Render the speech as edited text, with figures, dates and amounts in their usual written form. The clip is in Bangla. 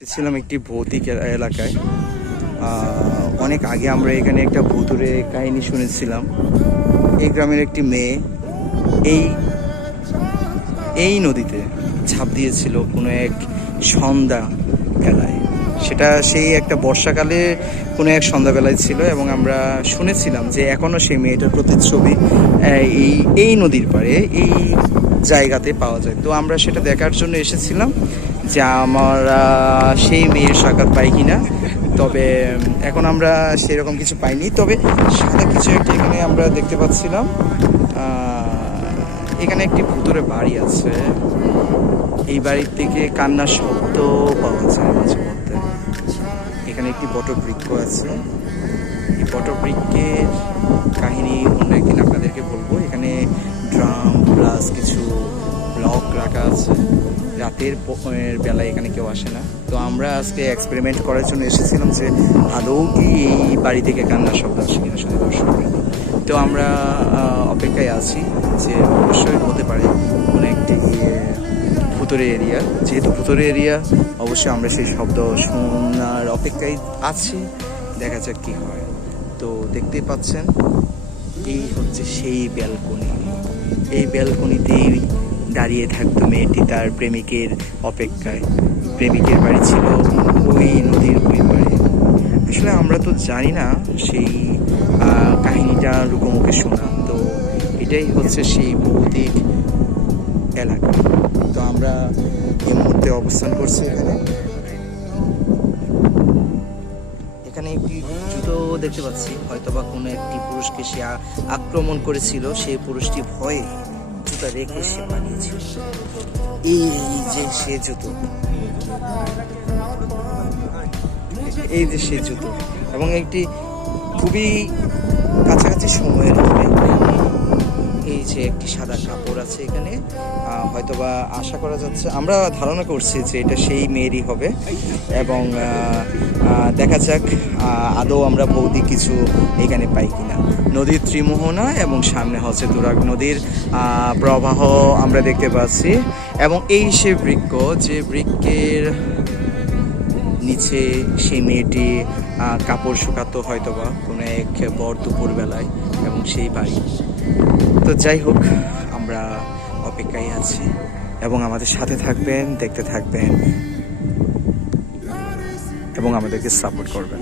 ছিলাম একটি ভৌতিক এলাকায়। অনেক আগে আমরা এখানে একটা ভূতুরে কাহিনী শুনেছিলাম। এই গ্রামের একটি মেয়ে এই এই নদীতে ঝাঁপ দিয়েছিল কোনো এক সন্ধ্যা বেলায়। সেটা সেই একটা বর্ষাকালে কোনো এক সন্ধ্যাবেলায় ছিল, এবং আমরা শুনেছিলাম যে এখনও সেই মেয়েটার প্রতিচ্ছবি এই এই নদীর পাড়ে এই জায়গাতে পাওয়া যায়। তো আমরা সেটা দেখার জন্য এসেছিলাম যে আমরা সেই মেয়ের সাক্ষাৎ পাই কিনা। তবে এখন আমরা সেরকম কিছু পাইনি, তবে সাদা কিছু একটা এখানে আমরা দেখতে পাচ্ছিলাম। এখানে একটি ভুতুরে বাড়ি আছে। এই বাড়ির থেকে কান্নার শব্দ পাওয়া যায় মাঝে মধ্যে। এখানে একটি বটবৃক্ষ আছে। এই বটবৃক্ষের কাহিনী অন্য একদিন আপনাদেরকে বলবো। এখানে ড্রাম প্লাস কিছু ব্লক রাখা আছে। রাতের বেলায় এখানে কেউ আসে না। তো আমরা আজকে এক্সপেরিমেন্ট করার জন্য এসেছিলাম যে আদৌ কি এই বাড়ি থেকে কান্নার শব্দ আসে কিনা শুনে দর্শক। তো আমরা অপেক্ষায় আছি যে অবশ্যই হতে পারে কোনো একটি ভুতুরে এরিয়া। যেহেতু ভুতুরে এরিয়া, অবশ্যই আমরা সেই শব্দ শোনার অপেক্ষায় আছি। দেখা যাক কী হয়। তো দেখতেই পাচ্ছেন, এই হচ্ছে সেই ব্যালকনি। এই ব্যালকনিতেই দাঁড়িয়ে থাকতো মেয়েটি তার প্রেমিকের অপেক্ষায়। প্রেমিকের বাড়ি ছিল ওই নদীর ওই পাড়ে। আসলে আমরা তো জানি না সেই কাহিনীটা লোকমুখে শোনা। তো এটাই হচ্ছে সেই ভৌতিক এলাকা। তো আমরা এই মুহূর্তে অবস্থান করছি এখানে একটি জুতো দেখতে পাচ্ছি। হয়তোবা কোনো একটি পুরুষকে সে আক্রমণ করেছিল। সেই পুরুষটি ভয়ে জুতা রেখে সে পালিয়েছিল। এই যে সে জুতো, এই যে সে জুতো, এবং একটি খুবই কাছাকাছি সময়ের হবে। এই যে একটি সাদা কাপড় আছে এখানে, হয়তোবা আশা করা যাচ্ছে, আমরা ধারণা করছি যে এটা সেই মেয়েরই হবে। এবং দেখা যাক আদৌ আমরা ভৌতিক কিছু এখানে পাই কিনা। নদীর ত্রিমোহনা এবং সামনে হচ্ছে তুরাগ নদীর প্রবাহ আমরা দেখতে পাচ্ছি। এবং এই সে বৃক্ষ, যে বৃক্ষের নিচে সেই মেয়েটি কাপড় শুকাতো হয়তোবা কোনো এক বর দুপুর বেলায়, এবং সেই বাড়ি। তো যাই হোক, আমরা অপেক্ষায় আছি এবং আমাদের সাথে থাকবেন, দেখতে থাকবেন এবং আমাদেরকে সাপোর্ট করবেন।